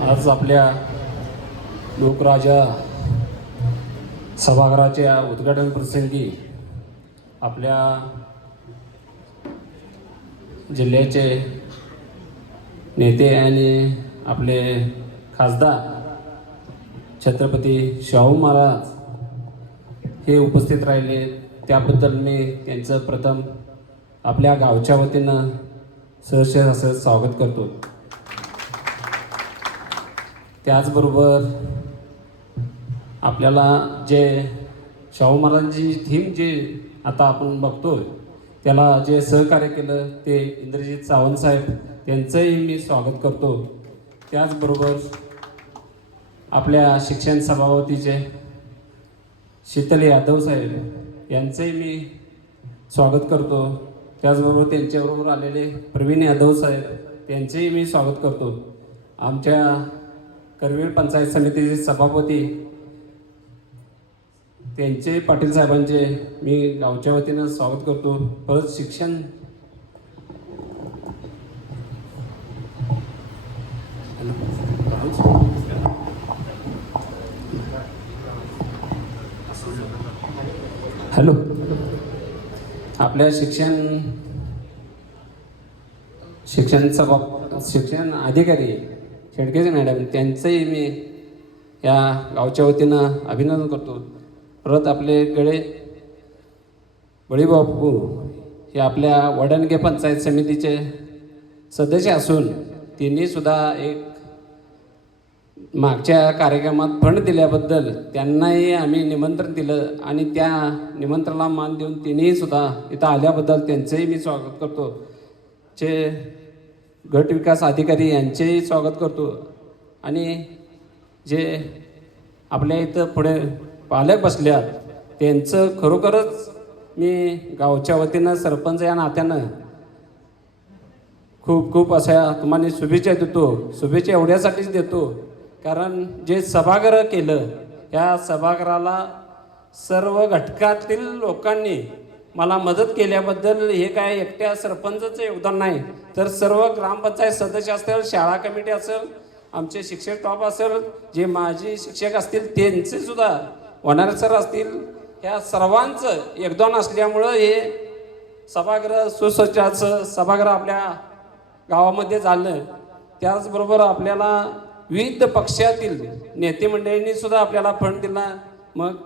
आज आपल्या लोकराजा सभागृहाच्या उद्घाटन प्रसंगी आपल्या जिल्ह्याचे नेते आणि आपले खासदार छत्रपती शाहू महाराज हे उपस्थित राहिले, त्याबद्दल मी त्यांचं प्रथम आपल्या गावच्या वतीनं सहर्ष असं स्वागत करतो. त्याचबरोबर आपल्याला जे शाहू महाराजांची थीम जे आता आपण बघतोय त्याला जे सहकार्य केलं ते इंद्रजित सावंत साहेब त्यांचंही मी स्वागत करतो. त्याचबरोबर आपल्या शिक्षण सभापतीचे शीतल यादव साहेब यांचंही मी स्वागत करतो. त्याचबरोबर त्यांच्याबरोबर आलेले प्रवीण यादव साहेब त्यांचेही मी स्वागत करतो. आमच्या करवीर पंचायत समितीचे सभापती त्यांचे पाटील साहेबांचे मी गावच्या वतीनं स्वागत करतो. परत शिक्षण हॅलो आपल्या शिक्षण अधिकारी शेडकेचे मॅडम त्यांचंही मी या गावच्या वतीनं अभिनंदन करतो. परत आपल्याकडे बळीबापू हे आपल्या वडणगे पंचायत समितीचे सदस्य असून त्यांनी सुद्धा एक मागच्या कार्यक्रमात फंड दिल्याबद्दल त्यांनाही आम्ही निमंत्रण दिलं आणि त्या निमंत्रणाला मान देऊन त्यांनीही सुद्धा इथं आल्याबद्दल त्यांचंही मी स्वागत करतो. गट विकास अधिकारी यांचेही स्वागत करतो. आणि जे आपल्या इथं पुढे पालक बसल्यात त्यांचं खरोखरच मी गावच्या वतीनं सरपंच या नात्यानं खूप खूप अशा तुम्हाला शुभेच्छा देतो. शुभेच्छा एवढ्यासाठीच देतो कारण जे सभागृह केलं या सभागृहाला सर्व घटकातील लोकांनी मला मदत केल्याबद्दल हे काय एकट्या सरपंचाचं योगदान नाही तर सर्व ग्रामपंचायत सदस्य असतील, शाळा कमिटी असेल, आमचे शिक्षक स्टाफ असेल, जे माजी शिक्षक असतील त्यांचे सुद्धा वनारे सर असतील, ह्या सर्वांचं योगदान असल्यामुळं हे सभागृह सुसज्जाचं सभागृह आपल्या गावामध्ये झालं. त्याचबरोबर आपल्याला विविध पक्षातील नेते मंडळींनी सुद्धा आपल्याला फंड दिला. मग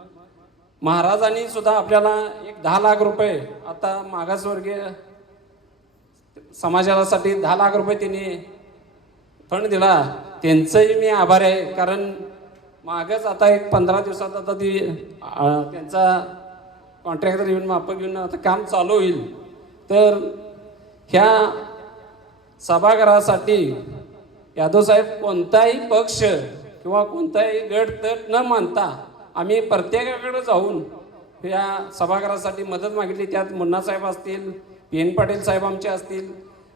महाराजांनी सुद्धा आपल्याला एक 10 लाख रुपये आता मागासवर्गीय समाजासाठी 10 लाख रुपये त्यांनी फंड दिला. त्यांचंही मी आभारी आहे कारण मागच आता एक 15 दिवसात आता ती त्यांचा कॉन्ट्रॅक्टर येऊन मापक घेऊन आता काम चालू होईल. तर ह्या सभागृहासाठी यादव साहेब कोणताही पक्ष किंवा कोणताही गट तट न मानता आम्ही प्रत्येकाकडे जाऊन या सभागृहासाठी मदत मागितली. त्यात मुन्ना साहेब असतील, PN पाटील साहेब आमचे असतील,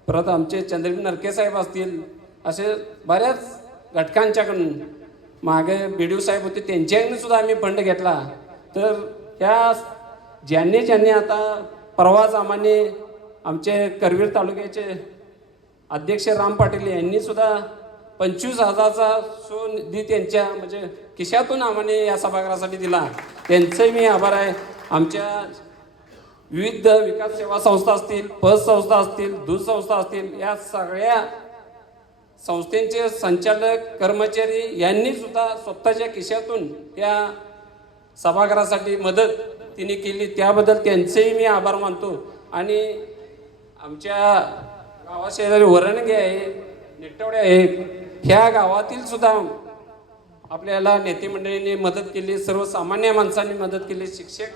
परत आमचे चंद्रवीर नरके साहेब असतील, असे बऱ्याच घटकांच्याकडून मागे BDO साहेब होते त्यांच्याकडून सुद्धा आम्ही फंड घेतला. तर ह्या ज्यांनी आता परवाच आम्हाने आमचे करवीर तालुक्याचे अध्यक्ष राम पाटील यांनी सुद्धा 25,000चा निधी त्यांच्या म्हणजे खिशातून आम्हाला या सभागृहासाठी दिला. त्यांचंही मी आभार आहे. आमच्या विविध विकास सेवा संस्था असतील, पत संस्था असतील, दूध संस्था असतील, या सगळ्या संस्थेचे संचालक कर्मचारी यांनी सुद्धा स्वतःच्या खिशातून या सभागृहासाठी मदत तिने केली. त्याबद्दल त्यांचेही मी आभार मानतो. आणि आमच्या गावाशेजारी वरणगे आहे, नेटवडे आहे, ह्या गावातील सुद्धा आपल्याला नेते मंडळींनी मदत केली, सर्वसामान्य माणसांनी मदत केली, शिक्षक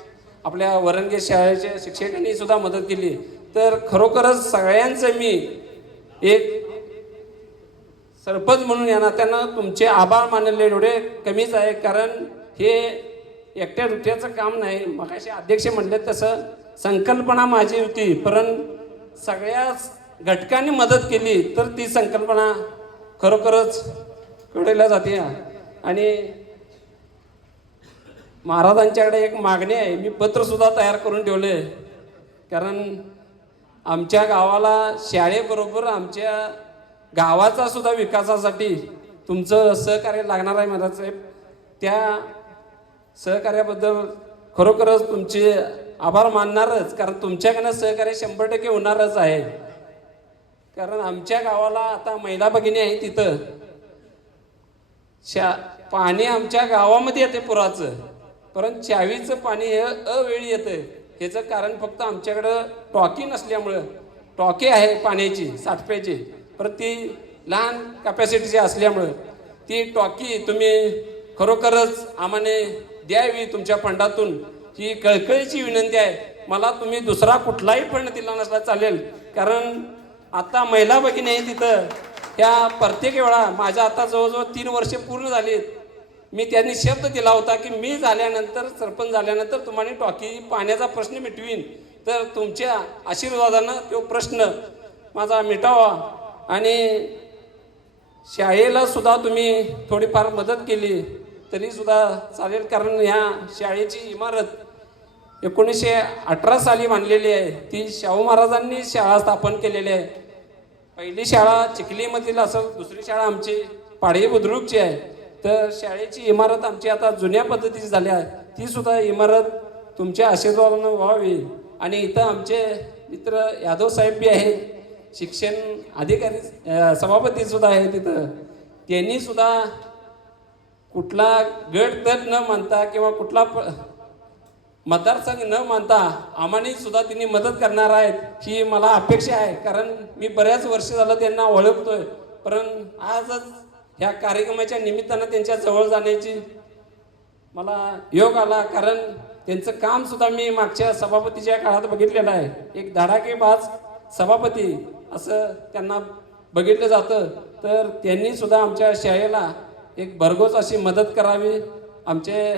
आपल्या वरणगे शाळेच्या शिक्षकांनी सुद्धा मदत केली. तर खरोखरच सगळ्यांचं मी एक सरपंच म्हणून या नात्यानं तुमचे आभार मानले एवढे कमीच आहे. कारण हे एकट्या दुट्याचं काम नाही. मगाशी अध्यक्ष म्हणले तसं संकल्पना माझी होती, परंतु सगळ्या घटकांनी मदत केली तर ती संकल्पना खरोखरच कडेला जाते. आणि महाराजांच्याकडे एक मागणी आहे, मी पत्रसुद्धा तयार करून ठेवले. कारण आमच्या गावाला शाळेबरोबर आमच्या गावाचा सुद्धा विकासासाठी तुमचं सहकार्य लागणार आहे मला साहेब. त्या सहकार्याबद्दल खरोखरच तुमचे आभार मानणारच, कारण तुमच्याकडनं सहकार्य 100% होणारच आहे. कारण आमच्या गावाला आता महिला भगिनी आहे तिथं पाणी आमच्या गावामध्ये येते पुराचं, परंतु चावीचं पाणी हे अवेळी येतं. ह्याचं कारण फक्त आमच्याकडं टॉकी नसल्यामुळं. टॉकी आहे पाण्याची साठप्याची, परत ती लहान कॅपॅसिटीची असल्यामुळं ती टॉकी तुम्ही खरोखरच आम्हाने द्यावी तुमच्या फंडातून, ही कळकळीची विनंती आहे. मला तुम्ही दुसरा कुठलाही फंड दिला नसला चालेल, कारण आता महिला भगिनी आहे तिथं ह्या प्रत्येक वेळा माझ्या आता जवळजवळ 3 वर्षे पूर्ण झालीत. मी त्यांनी शब्द दिला होता की मी झाल्यानंतर, सरपंच झाल्यानंतर तुम्हाला टॉकी पाण्याचा प्रश्न मिटवीन. तर तुमच्या आशीर्वादानं तो प्रश्न माझा मिटावा. आणि शाळेला सुद्धा तुम्ही थोडीफार मदत केली तरी सुद्धा चालेल, कारण ह्या शाळेची इमारत 1918 साली बांधलेली आहे. ती शाहू महाराजांनी शाळा स्थापन केलेली आहे. पहिली शाळा चिखलीमधील असेल, दुसरी शाळा आमची पाडे बुद्रुकची आहे. तर शाळेची इमारत आमची आता जुन्या पद्धतीची झाली आहे, ती सुद्धा इमारत तुमच्या आशीर्वादानं व्हावी. आणि इथं आमचे मित्र यादव साहेब बी आहेत, शिक्षण अधिकारी सभापती सुद्धा आहे तिथं. त्यांनी सुद्धा कुठला गट तट न मानता किंवा कुठला मतदारसंघ न मानता आम्हाने सुद्धा त्यांनी मदत करणार आहेत ही मला अपेक्षा आहे. कारण मी बऱ्याच वर्ष झालं त्यांना ओळखतोय, परंतु आजच ह्या कार्यक्रमाच्या निमित्तानं त्यांच्या जवळ जाण्याची मला योग आला. कारण त्यांचं काम सुद्धा मी मागच्या सभापतीच्या काळात बघितलेलं आहे. एक धडाकेबाज सभापती असं त्यांना बघितलं जातं. तर त्यांनी सुद्धा आमच्या शाळेला एक भरघोस अशी मदत करावी. आमचे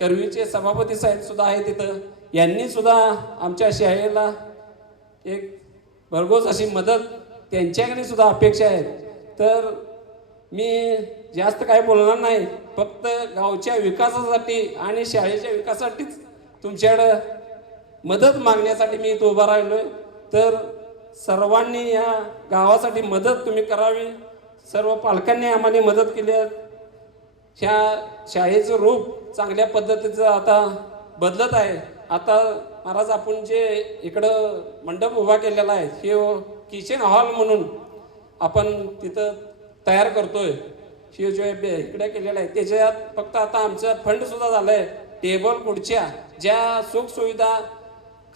करवीचे सभापती साहेब सुद्धा आहे तिथं, यांनी सुद्धा आमच्या शाळेला एक भरघोस अशी मदत त्यांच्याकडे सुद्धा अपेक्षा आहेत. तर मी जास्त काय बोलणार नाही, फक्त गावच्या विकासासाठी आणि शाळेच्या विकासासाठीच तुमच्याकडं मदत मागण्यासाठी मी इथं उभा राहिलोय. तर सर्वांनी या गावासाठी मदत तुम्ही करावी. सर्व पालकांनी आम्हाला मदत केली आहे. ह्या शाळेचं रूप चांगल्या पद्धतीचं आता बदलत आहे. आता महाराज आपण जे इकडं मंडप उभा केलेला आहे हे किचन हॉल म्हणून आपण तिथं तयार करतोय. हे जे इकडे केलेलं आहे त्याच्यात फक्त आता आमचं फंड सुद्धा झालं आहे. टेबल खुर्च्या ज्या सुखसुविधा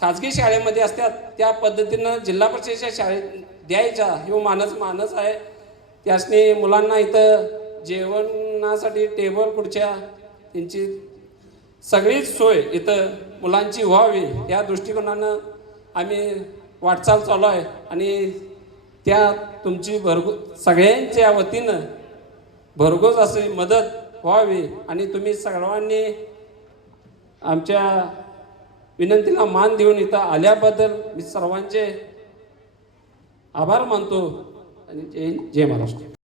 खाजगी शाळेमध्ये असतात त्या पद्धतीनं जिल्हा परिषदेच्या शाळेत द्यायच्या, हे मानस आहे. त्यासनी मुलांना इथं जेवणासाठी टेबल खुर्च्या त्यांची सगळीच सोय इथं मुलांची व्हावी या दृष्टिकोनानं आम्ही वाटचाल चालू आहे. आणि त्या तुमची सगळ्यांच्या वतीनं भरघोस अशी मदत व्हावी. आणि तुम्ही सर्वांनी आमच्या विनंतीला मान देऊन इथं आल्याबद्दल मी सर्वांचे आभार मानतो. आणि जय महाराष्ट्र.